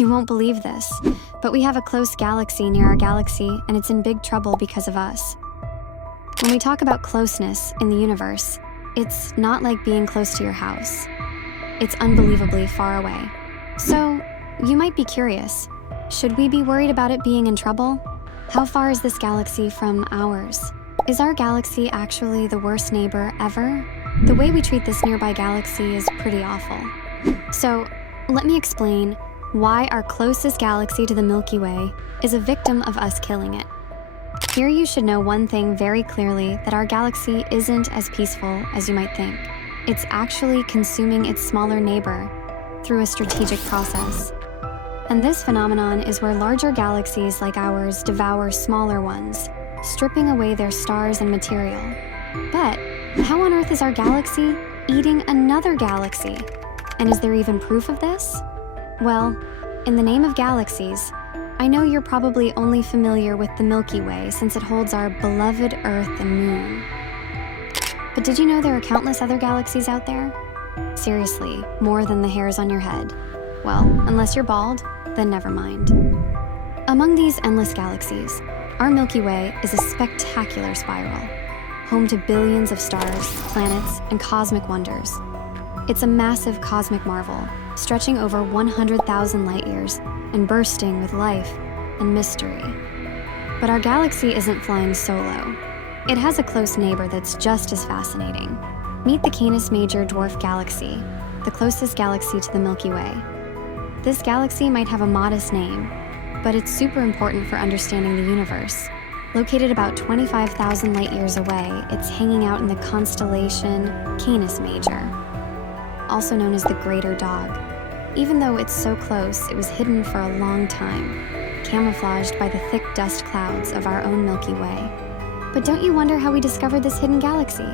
You won't believe this, but we have a close galaxy near our galaxy, and it's in big trouble because of us. When we talk about closeness in the universe, it's not like being close to your house. It's unbelievably far away. So, you might be curious, should we be worried about it being in trouble? How far is this galaxy from ours? Is our galaxy actually the worst neighbor ever? The way we treat this nearby galaxy is pretty awful. So, let me explain why our closest galaxy to the Milky Way is a victim of us killing it. Here you should know one thing very clearly, that our galaxy isn't as peaceful as you might think. It's actually consuming its smaller neighbor through a strategic process. And this phenomenon is where larger galaxies like ours devour smaller ones, stripping away their stars and material. But how on earth is our galaxy eating another galaxy? And is there even proof of this? Well, in the name of galaxies, I know you're probably only familiar with the Milky Way since it holds our beloved Earth and Moon. But did you know there are countless other galaxies out there? Seriously, more than the hairs on your head. Well, unless you're bald, then never mind. Among these endless galaxies, our Milky Way is a spectacular spiral, home to billions of stars, planets, and cosmic wonders. It's a massive cosmic marvel, stretching over 100,000 light years and bursting with life and mystery. But our galaxy isn't flying solo. It has a close neighbor that's just as fascinating. Meet the Canis Major dwarf galaxy, the closest galaxy to the Milky Way. This galaxy might have a modest name, but it's super important for understanding the universe. Located about 25,000 light years away, it's hanging out in the constellation Canis Major, also known as the Greater Dog. Even though it's so close, it was hidden for a long time, camouflaged by the thick dust clouds of our own Milky Way. But don't you wonder how we discovered this hidden galaxy?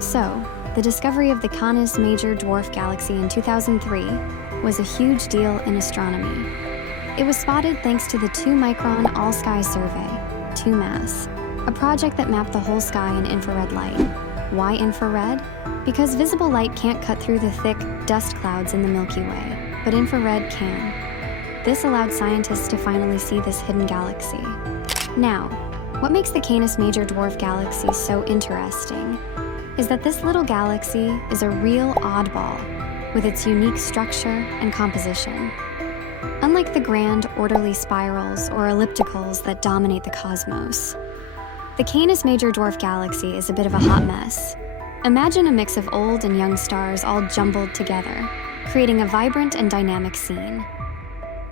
So, the discovery of the Canis Major dwarf galaxy in 2003 was a huge deal in astronomy. It was spotted thanks to the 2-micron all-sky survey, 2MASS, a project that mapped the whole sky in infrared light. Why infrared? Because visible light can't cut through the thick dust clouds in the Milky Way, but infrared can. This allowed scientists to finally see this hidden galaxy. Now, what makes the Canis Major dwarf galaxy so interesting is that this little galaxy is a real oddball with its unique structure and composition. Unlike the grand, orderly spirals or ellipticals that dominate the cosmos, the Canis Major dwarf galaxy is a bit of a hot mess. Imagine a mix of old and young stars all jumbled together, creating a vibrant and dynamic scene.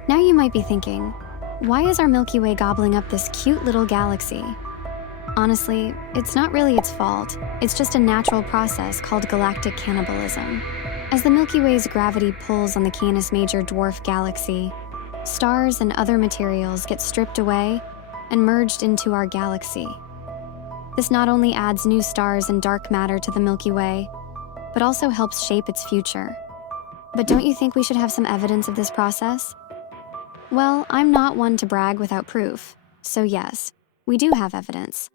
Now you might be thinking, why is our Milky Way gobbling up this cute little galaxy? Honestly, it's not really its fault. It's just a natural process called galactic cannibalism. As the Milky Way's gravity pulls on the Canis Major dwarf galaxy, stars and other materials get stripped away and merged into our galaxy. This not only adds new stars and dark matter to the Milky Way, but also helps shape its future. But don't you think we should have some evidence of this process? Well, I'm not one to brag without proof, so yes, we do have evidence.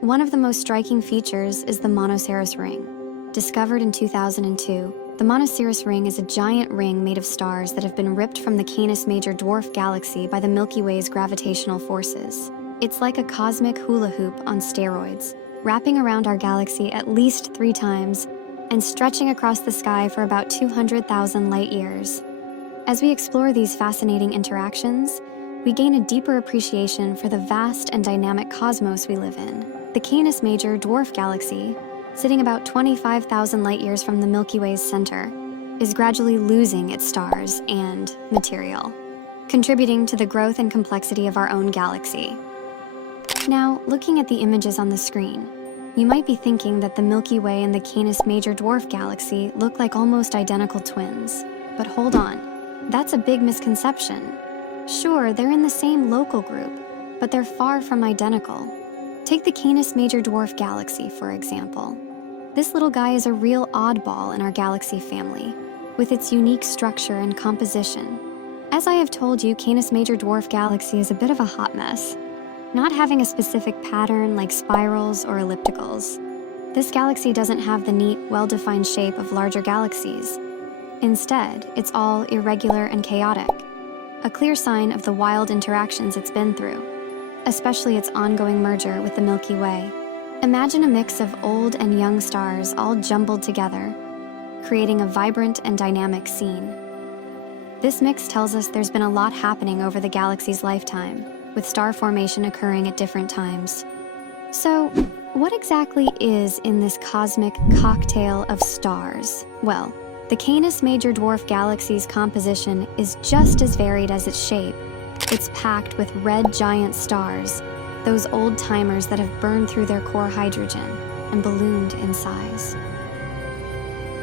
One of the most striking features is the Monoceros ring. Discovered in 2002, the Monoceros ring is a giant ring made of stars that have been ripped from the Canis Major dwarf galaxy by the Milky Way's gravitational forces. It's like a cosmic hula hoop on steroids, wrapping around our galaxy at least 3 times and stretching across the sky for about 200,000 light years. As we explore these fascinating interactions, we gain a deeper appreciation for the vast and dynamic cosmos we live in. The Canis Major dwarf galaxy, sitting about 25,000 light years from the Milky Way's center, is gradually losing its stars and material, contributing to the growth and complexity of our own galaxy. Now, looking at the images on the screen, you might be thinking that the Milky Way and the Canis Major dwarf galaxy look like almost identical twins. But hold on, that's a big misconception. Sure, they're in the same local group, but they're far from identical. Take the Canis Major dwarf galaxy, for example. This little guy is a real oddball in our galaxy family, with its unique structure and composition. As I have told you, Canis Major dwarf galaxy is a bit of a hot mess, not having a specific pattern like spirals or ellipticals. This galaxy doesn't have the neat, well-defined shape of larger galaxies. Instead, it's all irregular and chaotic, a clear sign of the wild interactions it's been through, especially its ongoing merger with the Milky Way. Imagine a mix of old and young stars all jumbled together, creating a vibrant and dynamic scene. This mix tells us there's been a lot happening over the galaxy's lifetime, with star formation occurring at different times. So, what exactly is in this cosmic cocktail of stars? Well, the Canis Major Dwarf Galaxy's composition is just as varied as its shape. It's packed with red giant stars, those old timers that have burned through their core hydrogen and ballooned in size.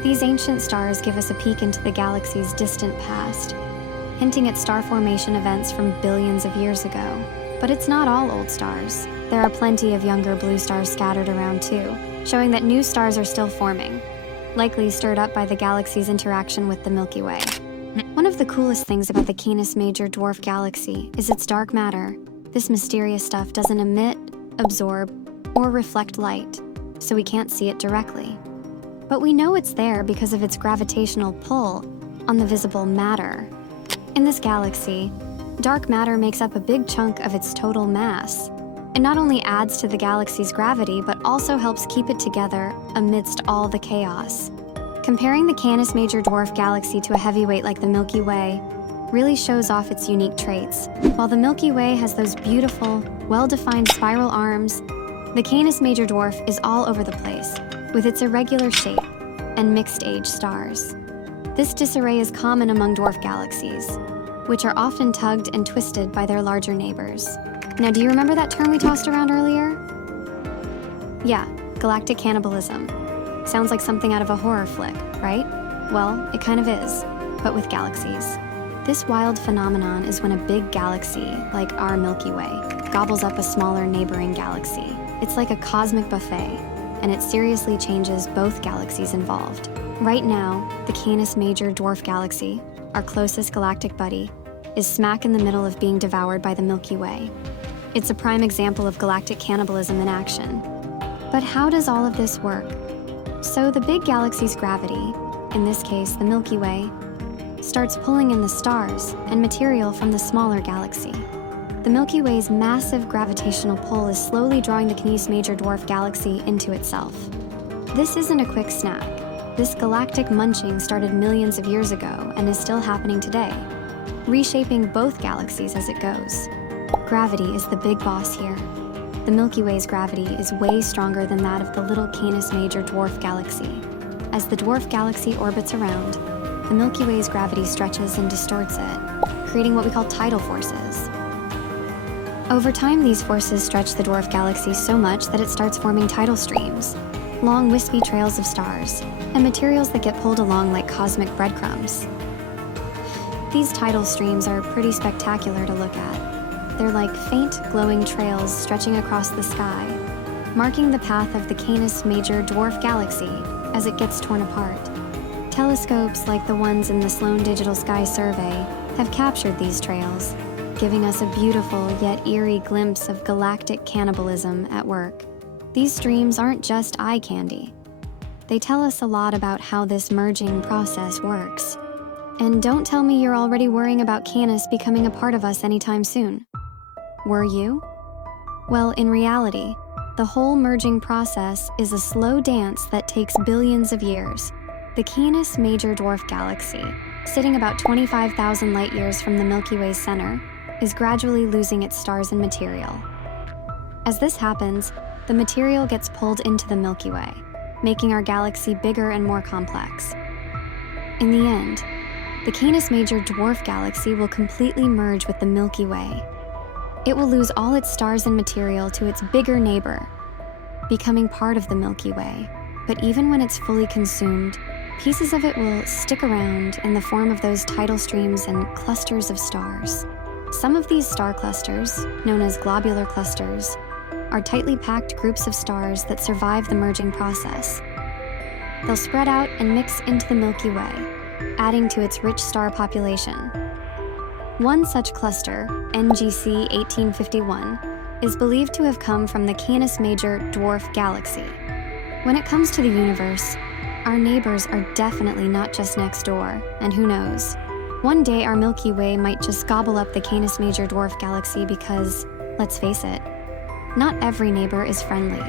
These ancient stars give us a peek into the galaxy's distant past, hinting at star formation events from billions of years ago. But it's not all old stars. There are plenty of younger blue stars scattered around too, showing that new stars are still forming, likely stirred up by the galaxy's interaction with the Milky Way. One of the coolest things about the Canis Major Dwarf Galaxy is its dark matter. This mysterious stuff doesn't emit, absorb, or reflect light, so we can't see it directly. But we know it's there because of its gravitational pull on the visible matter. In this galaxy, dark matter makes up a big chunk of its total mass. It not only adds to the galaxy's gravity, but also helps keep it together amidst all the chaos. Comparing the Canis Major Dwarf Galaxy to a heavyweight like the Milky Way really shows off its unique traits. While the Milky Way has those beautiful, well-defined spiral arms, the Canis Major Dwarf is all over the place, with its irregular shape and mixed-age stars. This disarray is common among dwarf galaxies, which are often tugged and twisted by their larger neighbors. Now, do you remember that term we tossed around earlier? Yeah, galactic cannibalism. Sounds like something out of a horror flick, right? Well, it kind of is, but with galaxies. This wild phenomenon is when a big galaxy, like our Milky Way, gobbles up a smaller neighboring galaxy. It's like a cosmic buffet, and it seriously changes both galaxies involved. Right now, the Canis Major Dwarf Galaxy, our closest galactic buddy, is smack in the middle of being devoured by the Milky Way. It's a prime example of galactic cannibalism in action. But how does all of this work? So the big galaxy's gravity, in this case the Milky Way, starts pulling in the stars and material from the smaller galaxy. The Milky Way's massive gravitational pull is slowly drawing the Canis Major Dwarf Galaxy into itself. This isn't a quick snack. This galactic munching started millions of years ago and is still happening today, reshaping both galaxies as it goes. Gravity is the big boss here. The Milky Way's gravity is way stronger than that of the little Canis Major Dwarf Galaxy. As the dwarf galaxy orbits around, the Milky Way's gravity stretches and distorts it, creating what we call tidal forces. Over time, these forces stretch the dwarf galaxy so much that it starts forming tidal streams, long wispy trails of stars, and materials that get pulled along like cosmic breadcrumbs. These tidal streams are pretty spectacular to look at. They're like faint, glowing trails stretching across the sky, marking the path of the Canis Major Dwarf Galaxy as it gets torn apart. Telescopes like the ones in the Sloan Digital Sky Survey have captured these trails, giving us a beautiful yet eerie glimpse of galactic cannibalism at work. These streams aren't just eye candy. They tell us a lot about how this merging process works. And don't tell me you're already worrying about Canis becoming a part of us anytime soon. Were you? Well, in reality, the whole merging process is a slow dance that takes billions of years. The Canis Major Dwarf Galaxy, sitting about 25,000 light-years from the Milky Way's center, is gradually losing its stars and material. As this happens, the material gets pulled into the Milky Way, making our galaxy bigger and more complex. In the end, the Canis Major Dwarf Galaxy will completely merge with the Milky Way. It will lose all its stars and material to its bigger neighbor, becoming part of the Milky Way. But even when it's fully consumed, pieces of it will stick around in the form of those tidal streams and clusters of stars. Some of these star clusters, known as globular clusters, are tightly packed groups of stars that survive the merging process. They'll spread out and mix into the Milky Way, adding to its rich star population. One such cluster, NGC 1851, is believed to have come from the Canis Major Dwarf Galaxy. When it comes to the universe, Our neighbors are definitely not just next door, and who knows? One day our Milky Way might just gobble up the Canis Major dwarf galaxy because, let's face it, not every neighbor is friendly.